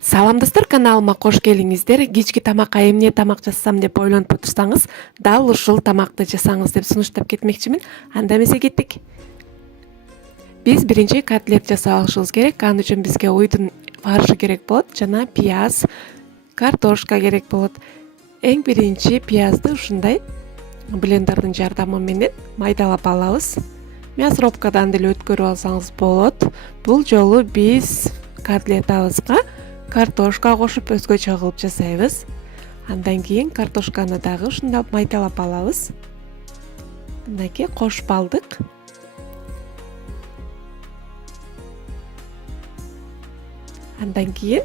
Салам достор, каналыма кош келиңиздер. Кечки тамакка эмне тамак жасасам деп ойлонуп отурсаңыз, дал ушул тамакты жасаңыз деп сунуштап кетмекчимин. Анда эмесе кеттик. Биз биринчи котлет жасап алышыбыз керек. Ал үчүн бизге уйдун фаршы керек болот жана пияз, картошка керек болот. Эң биринчи пиязды ушундай блендердин жардамы менен майдалап алабыз. Мясорубкадан деле өткөрүп алсаңыз болот. Бул жолу биз котлетабызга картошка кошуп өзгөчө кылып жасайбыз. Андан кийин картошканы дагы ушундай майдалап алабыз. Мынакей кошуп алдык. Андан кийин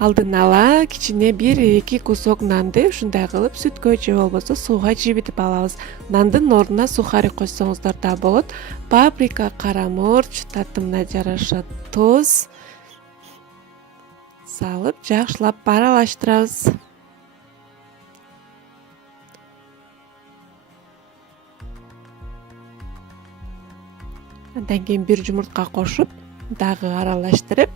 алдын ала кичине 1-2 кусок нанды ушундай кылып сүткө же болбосо сууга жибитип алабыз. Нандын ордуна сухари койсоңуздар да болот. Паприка, кара мурч, татымына жараша туз салып жакшылап аралаштырабыз. Андан кийин бир жумуртка кошуп, дагы аралаштырып,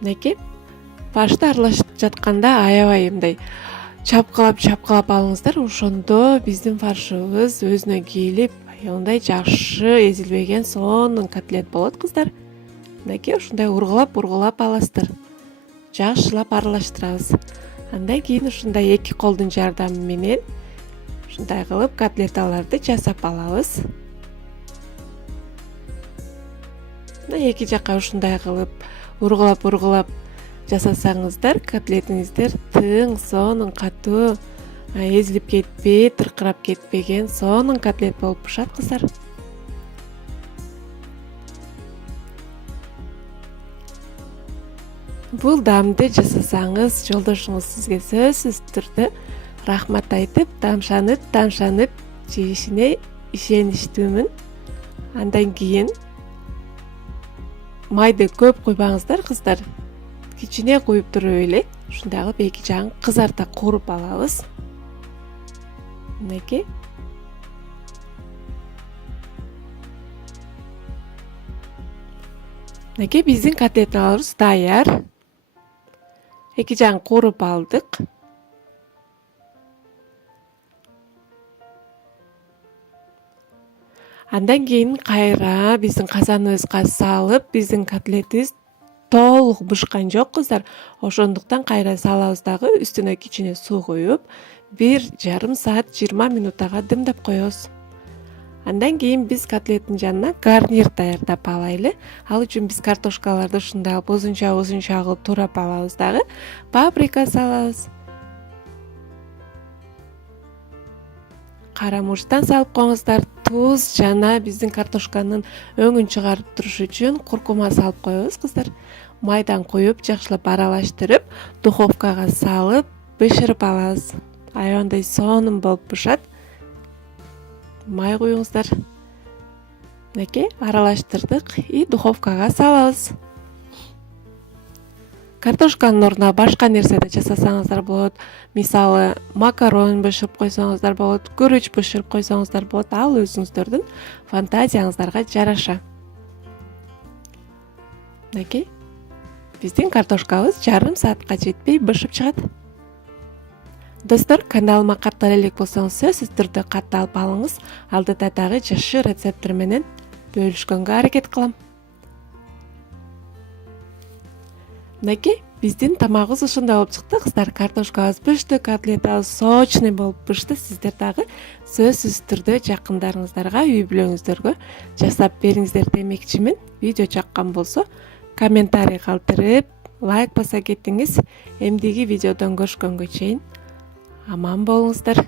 мынакей башта аралашып жатканда аябай мындай чапкылап алыңыздар. Ошондо биздин фаршыбыз өзүнө келип, аябай жакшы эзилбеген сонун котлет болот, кыздар. Мынакей ушундай ургулап аласыздар. Жакшылап аралаштырабыз. Андан кийин ушундай 2 колдун жардамы менен ушундай кылып котлеталарды жасап алабыз. Мына эки жакка ушундай кылып ургулап жасасаңыздар, котлетиңиздер тың, сонун, катуу, эзилип кетпей, тыркырап кетпеген сонун котлет болуп пышат, кыздар. Бул даамды жасасаңыз, жолдошуңуз сизге сөзсүз түрдө рахмат айтып, тамшанып жешине ишеничтүүмүн. Андан кийин майды көп куйбаңыздар, кыздар. Кичине куюп туруп эле, ушундай кылып эки жагын кызарта кууруп алабыз. Мынакей. Мынакей биздин котлеталарыбыз даяр. Эки жагын кууруп алдык. Андан кийин кайра биздин казаныбызга салып, биздин котлетибиз толук бышкан жок, кыздар. Ошондуктан кайра салабыз дагы, үстүнө кичине суу куюп, 1,5 саат 20 минутага дымдап коебуз. Андан кийин биз котлеттин жанына гарнир даярдап алайлы. Ал үчүн биз картошкаларды ушундай узунча кылып турап алабыз дагы. Паприка салабыз. Кара мурчтан салып коюңуздар. Туз жана биздин картошканын өңүн чыгарып туруш үчүн куркума салып коебуз, кыздар. Майдан куюп, жакшылап аралаштырып, духовкага салып, бышырып алабыз. Аябай сонун болуп пышат. Май куюңуздар. Мынакей аралаштырдык и духовкага салабыз. Картошканын ордуна башка нерсе да жасасаңыздар болот. Мисалы, макарон бышырып койсоңуздар болот, күрүч бышырып койсоңуздар болот. Ал өзүңүздөрдүн фантазияңыздарга жараша. Мынакей биздин картошкабыз 1,5 саатка жетпей бышып чыгат. Достор, каналыма каттала элек болсоңуз сөзсүз түрдө катталып алыңыз. Алдыда дагы жакшы рецепттер менен бөлүшкөнгө аракет кылам. Мынакей биздин тамагыбыз ушундай болуп чыкты, кыздар. Картошкабыз пышты, котлетабыз сочный болуп пышты. Сиздер дагы сөзсүз түрдө жакындарыңыздарга, үй бүлөңүздөргө жасап бериңиздер демекчимин. Видео жаккан болсо, комментарий калтырып, лайк баса кетиңиз. Эмдиги видеодон көрүшкөнгө чейин аман болуңуздар.